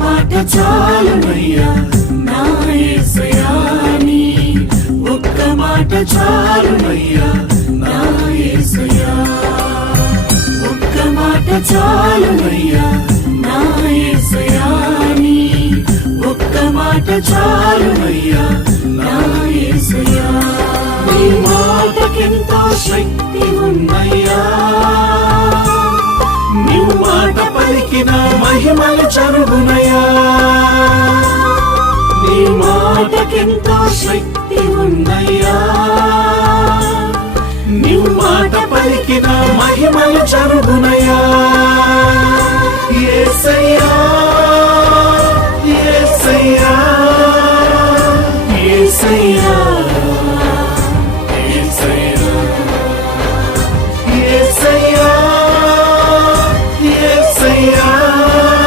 మాట చాలునయ్యా నా యేసయ్యా నీ ఒక్క మాట చాలునయ్యా నా యేసయ్యా ఒక్క మాట చాలునయ్యా నా యేసయ్యా నీ ఒక్క మాట చాలునయ్యా నా యేసయ్యా నీ మాటకెంతో శక్తి ఉన్నయ్యా నీవు మాట పలికిన మహిమలు చరుగునయ్యా నీ మాటకెంతో శక్తి ఉన్నయ్యా నీవు మాట పలికిన మహిమలు చరుగునయ్యా యేసయ్యా యేసయ్యా యేసయ్యా